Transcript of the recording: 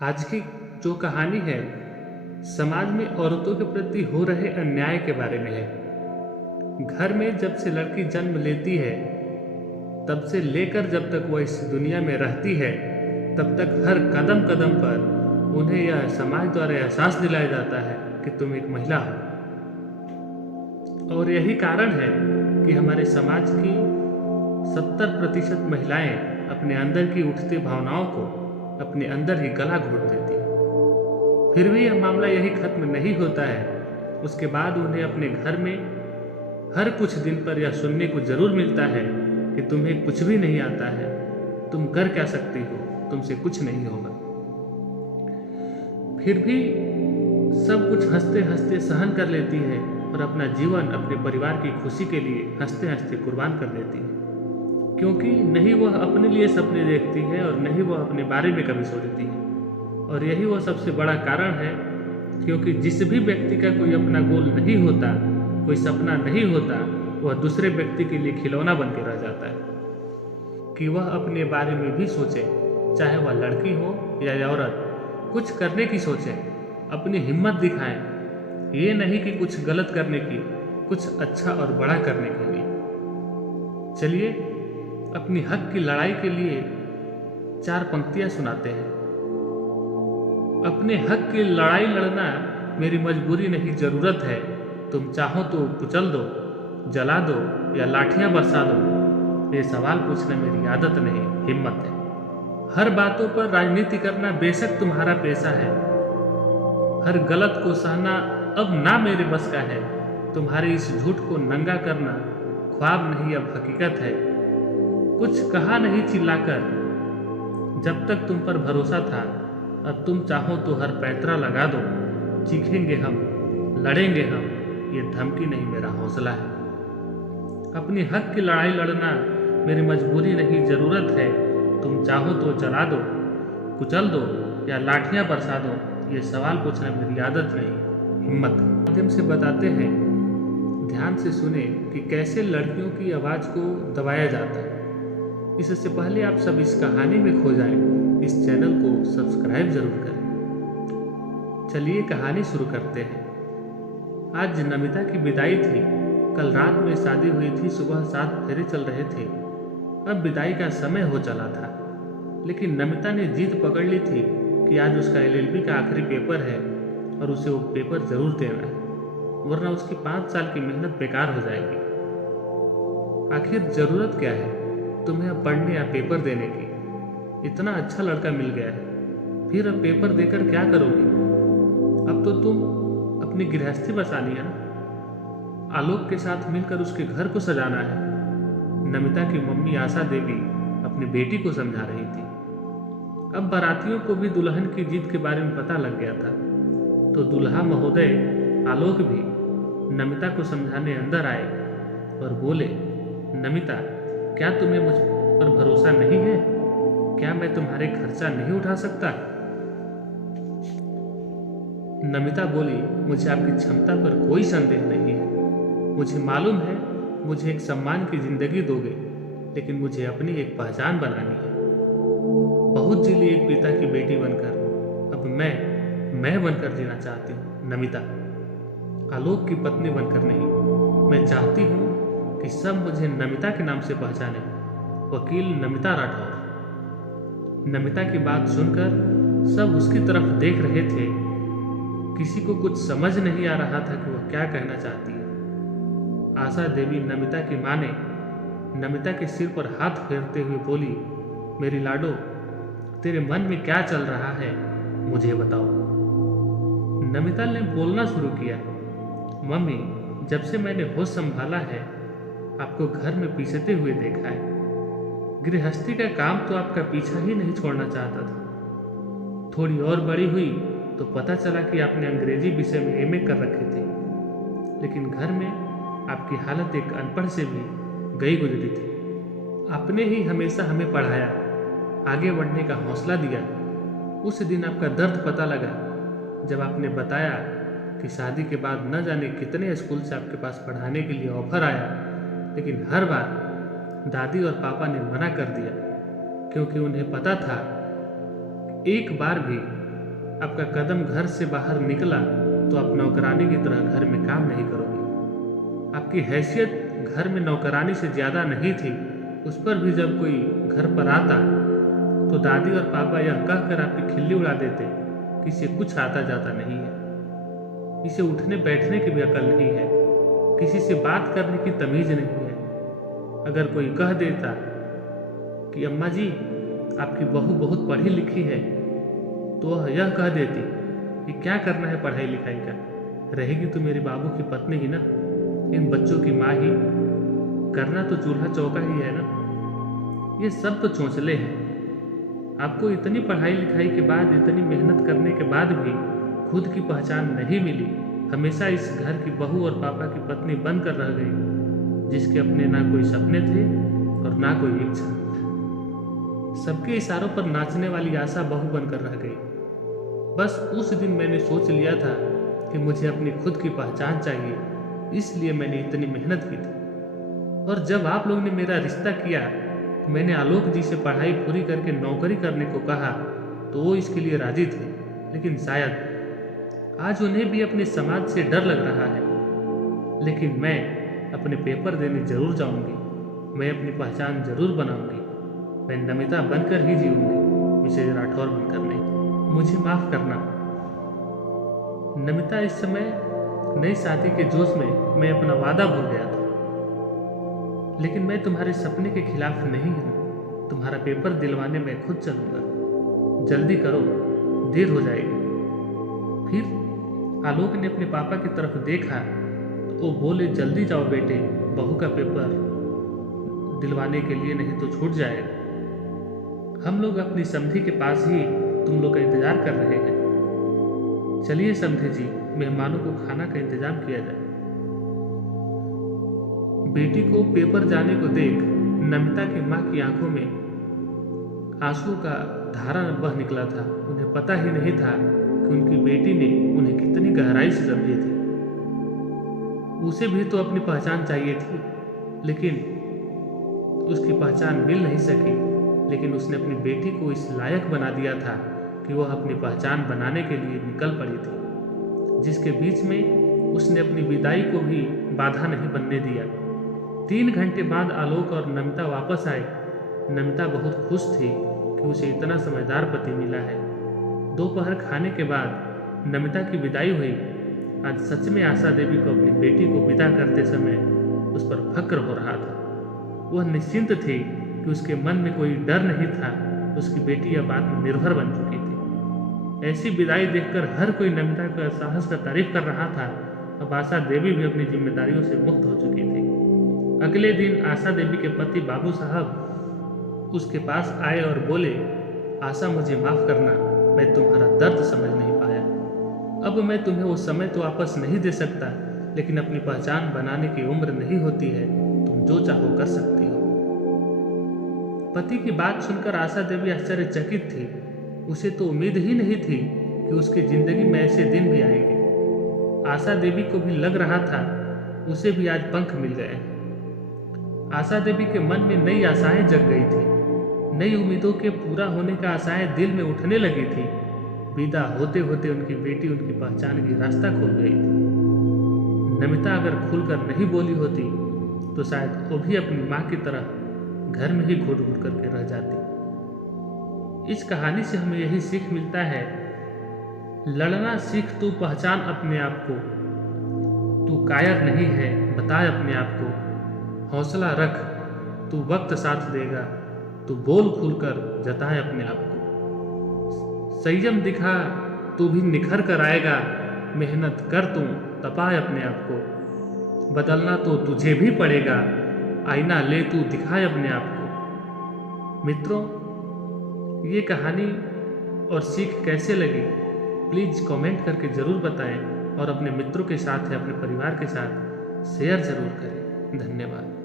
आज की जो कहानी है समाज में औरतों के प्रति हो रहे अन्याय के बारे में है। घर में जब से लड़की जन्म लेती है तब से लेकर जब तक वह इस दुनिया में रहती है तब तक हर कदम कदम पर उन्हें यह समाज द्वारा एहसास दिलाया जाता है कि तुम एक महिला हो। और यही कारण है कि हमारे समाज की 70% महिलाएं अपने अंदर की उठती भावनाओं को अपने अंदर ही गला घोट देती हैं। फिर भी यह मामला यही खत्म नहीं होता है। उसके बाद उन्हें अपने घर में हर कुछ दिन पर यह सुनने को जरूर मिलता है कि तुम्हें कुछ भी नहीं आता है, तुम कर क्या सकती हो, तुमसे कुछ नहीं होगा। फिर भी सब कुछ हंसते हंसते सहन कर लेती है और अपना जीवन अपने परिवार की खुशी के लिए हंसते हंसते कुर्बान कर देती है, क्योंकि नहीं वह अपने लिए सपने देखती है और नहीं वह अपने बारे में कभी सोचती है। और यही वह सबसे बड़ा कारण है, क्योंकि जिस भी व्यक्ति का कोई अपना गोल नहीं होता, कोई सपना नहीं होता, वह दूसरे व्यक्ति के लिए खिलौना बन के रह जाता है कि वह अपने बारे में भी सोचे, चाहे वह लड़की हो या औरत। कुछ करने की सोचे, अपनी हिम्मत दिखाएं, ये नहीं कि कुछ गलत करने की, कुछ अच्छा और बड़ा करने के लिए। चलिए अपनी हक की लड़ाई के लिए 4 पंक्तियां सुनाते हैं। अपने हक की लड़ाई लड़ना मेरी मजबूरी नहीं, जरूरत है। तुम चाहो तो कुचल दो, जला दो या लाठियां बरसा दो। ये सवाल पूछना मेरी आदत नहीं, हिम्मत है। हर बातों पर राजनीति करना बेशक तुम्हारा पेशा है। हर गलत को सहना अब ना मेरे बस का है। तुम्हारे इस झूठ को नंगा करना ख्वाब नहीं, अब हकीकत है। कुछ कहा नहीं चिल्लाकर जब तक तुम पर भरोसा था, अब तुम चाहो तो हर पैंतरा लगा दो। चीखेंगे हम, लड़ेंगे हम, ये धमकी नहीं मेरा हौसला है। अपनी हक की लड़ाई लड़ना मेरी मजबूरी नहीं, जरूरत है। तुम चाहो तो जला दो, कुचल दो या लाठियां बरसा दो। ये सवाल पूछना मेरी आदत नहीं, हिम्मत है। माध्यम से बताते हैं, ध्यान से सुने कि कैसे लड़कियों की आवाज़ को दबाया जाता है। इससे पहले आप सब इस कहानी में खो जाएं, इस चैनल को सब्सक्राइब जरूर करें। चलिए कहानी शुरू करते हैं। आज नमिता की विदाई थी। कल रात में शादी हुई थी, सुबह 7 फेरे चल रहे थे। अब विदाई का समय हो चला था, लेकिन नमिता ने जिद पकड़ ली थी कि आज उसका LLB का आखिरी पेपर है और उसे वो पेपर जरूर देना है, वरना उसकी 5 साल की मेहनत बेकार हो जाएगी। आखिर जरूरत क्या है तुम्हें अब पढ़ने या पेपर देने की? इतना अच्छा लड़का मिल गया है, फिर अब पेपर देकर क्या करोगी? अब तो तुम अपनी गृहस्थी बसानी है ना। आलोक के साथ मिलकर उसके घर को सजाना है। नमिता की मम्मी आशा देवी अपनी बेटी को समझा रही थी। अब बारातियों को भी दुल्हन की जिद के बारे में पता लग गया था, तो दुल्हा महोदय आलोक भी नमिता को समझाने अंदर आए और बोले, नमिता, क्या तुम्हें मुझ पर भरोसा नहीं है? क्या मैं तुम्हारे खर्चा नहीं उठा सकता? नमिता बोली, मुझे आपकी क्षमता पर कोई संदेह नहीं है। मुझे मालूम है मुझे एक सम्मान की जिंदगी दोगे, लेकिन मुझे अपनी एक पहचान बनानी है। बहुत जी ली एक पिता की बेटी बनकर, अब मैं बनकर जीना चाहती हूँ नमिता, आलोक की पत्नी बनकर नहीं। मैं चाहती हूँ कि सब मुझे नमिता के नाम से पहचाने, वकील नमिता राठौर। नमिता की बात सुनकर सब उसकी तरफ देख रहे थे। किसी को कुछ समझ नहीं आ रहा था कि वह क्या कहना चाहती है। आशा देवी, नमिता की मां ने नमिता के सिर पर हाथ फेरते हुए बोली, मेरी लाडो, तेरे मन में क्या चल रहा है, मुझे बताओ। नमिता ने बोलना शुरू किया, मम्मी, जब से मैंने होश संभाला है आपको घर में पीसते हुए देखा है। गृहस्थी का काम तो आपका पीछा ही नहीं छोड़ना चाहता था। थोड़ी और बड़ी हुई तो पता चला कि आपने अंग्रेजी विषय में MA कर रखी थी, लेकिन घर में आपकी हालत एक अनपढ़ से भी गई गुजरी थी। आपने ही हमेशा हमें पढ़ाया, आगे बढ़ने का हौसला दिया। उस दिन आपका दर्द पता लगा जब आपने बताया कि शादी के बाद न जाने कितने स्कूल से आपके पास पढ़ाने के लिए ऑफर आया, लेकिन हर बार दादी और पापा ने मना कर दिया, क्योंकि उन्हें पता था एक बार भी आपका कदम घर से बाहर निकला तो आप नौकरानी की तरह घर में काम नहीं करोगे। आपकी हैसियत घर में नौकरानी से ज़्यादा नहीं थी। उस पर भी जब कोई घर पर आता तो दादी और पापा यह कहकर आपकी खिल्ली उड़ा देते कि इसे कुछ आता जाता नहीं है, इसे उठने बैठने की भी अकल नहीं है, किसी से बात करने की तमीज़ नहीं है। अगर कोई कह देता कि अम्मा जी आपकी बहू बहुत पढ़ी लिखी है, तो वह यह कह देती कि क्या करना है पढ़ाई लिखाई का, रहेगी तो मेरे बाबू की पत्नी ही ना, इन बच्चों की माँ ही, करना तो चूल्हा चौका ही है ना। ये सब तो चौंचले हैं। आपको इतनी पढ़ाई लिखाई के बाद, इतनी मेहनत करने के बाद भी खुद की पहचान नहीं मिली। हमेशा इस घर की बहू और पापा की पत्नी बनकर रह गई, जिसके अपने ना कोई सपने थे और ना कोई इच्छा। सबके इशारों पर नाचने वाली आशा बहू बनकर रह गई। बस उस दिन मैंने सोच लिया था कि मुझे अपनी खुद की पहचान चाहिए, इसलिए मैंने इतनी मेहनत की थी। और जब आप लोग ने मेरा रिश्ता किया तो मैंने आलोक जी से पढ़ाई पूरी करके नौकरी करने को कहा तो वो इसके लिए राजी थे, लेकिन शायद आज उन्हें भी अपने समाज से डर लग रहा है। लेकिन मैं अपने पेपर देने जरूर जाऊंगी, मैं अपनी पहचान जरूर बनाऊंगी। मैं नमिता बनकर ही जीऊंगी, विजय राठौर बनकर नहीं। मुझे माफ करना नमिता। इस समय नई शादी के जोश में मैं अपना वादा भूल गया था, लेकिन मैं तुम्हारे सपने के खिलाफ नहीं हूँ। तुम्हारा पेपर दिलवाने मैं खुद चलूंगा, जल्दी करो, देर हो जाएगी। फिर आलोक ने अपने पापा की तरफ देखा तो वो बोले, जल्दी जाओ बेटे, बहू का पेपर दिलवाने के लिए, नहीं तो छूट जाएगा। हम लोग अपनी समधी के पास ही तुम लोग का इंतजार कर रहे हैं। चलिए समधी जी, मेहमानों को खाना का इंतजाम किया जाए। बेटी को पेपर जाने को देख नमिता की माँ की आंखों में आंसू का धारा बह निकला था। उन्हें पता ही नहीं था कि उनकी बेटी ने उन्हें कितनी गहराई से समझी थी। उसे भी तो अपनी पहचान चाहिए थी, लेकिन उसकी पहचान मिल नहीं सकी। लेकिन उसने अपनी बेटी को इस लायक बना दिया था कि वह अपनी पहचान बनाने के लिए निकल पड़ी थी, जिसके बीच में उसने अपनी विदाई को भी बाधा नहीं बनने दिया। 3 घंटे बाद आलोक और नमिता वापस आए। नमिता बहुत खुश थी कि उसे इतना समझदार पति मिला है। दोपहर खाने के बाद नमिता की विदाई हुई। आज सच में आशा देवी को अपनी बेटी को विदा करते समय उस पर फक्र हो रहा था। वह निश्चिंत थी कि उसके मन में कोई डर नहीं था। उसकी बेटी अब आत्मनिर्भर बन चुकी थी। ऐसी विदाई देखकर हर कोई नमिता का साहस का तारीफ कर रहा था। अब आशा देवी भी अपनी जिम्मेदारियों से मुक्त हो चुकी थी। अगले दिन आशा देवी के पति बाबू साहब उसके पास आए और बोले, आशा मुझे माफ़ करना, मैं तुम्हारा दर्द समझ नहीं पाया। अब मैं तुम्हें वो समय तो वापस नहीं दे सकता, लेकिन अपनी पहचान बनाने की उम्र नहीं होती है। तुम जो चाहो कर सकती हो। पति की बात सुनकर आशा देवी आश्चर्यचकित थी। उसे तो उम्मीद ही नहीं थी कि उसकी जिंदगी में ऐसे दिन भी आएंगे। आशा देवी को भी लग रहा था उसे भी आज पंख मिल गए। आशा देवी के मन में नई आशाएं जग गई थी। नई उम्मीदों के पूरा होने का आशाएं दिल में उठने लगी थी। विदा होते होते उनकी बेटी उनकी पहचान की रास्ता खोल गई थी। नमिता अगर खुलकर नहीं बोली होती तो शायद वो भी अपनी माँ की तरह घर में ही घुट घुट करके रह जाती। इस कहानी से हमें यही सीख मिलता है, लड़ना सीख, तू पहचान अपने आप को। तू कायर नहीं है, बता अपने आप को। हौसला रख, तू वक्त साथ देगा। तू बोल खुलकर, जताए अपने आप को। संयम दिखा, तू भी निखर कर आएगा। मेहनत कर, तू तपाए अपने आप को। बदलना तो तुझे भी पड़ेगा। आईना ले, तू दिखाए अपने आप को। मित्रों, ये कहानी और सीख कैसे लगी प्लीज़ कमेंट करके ज़रूर बताएं और अपने मित्रों के साथ या अपने परिवार के साथ शेयर ज़रूर करें। धन्यवाद।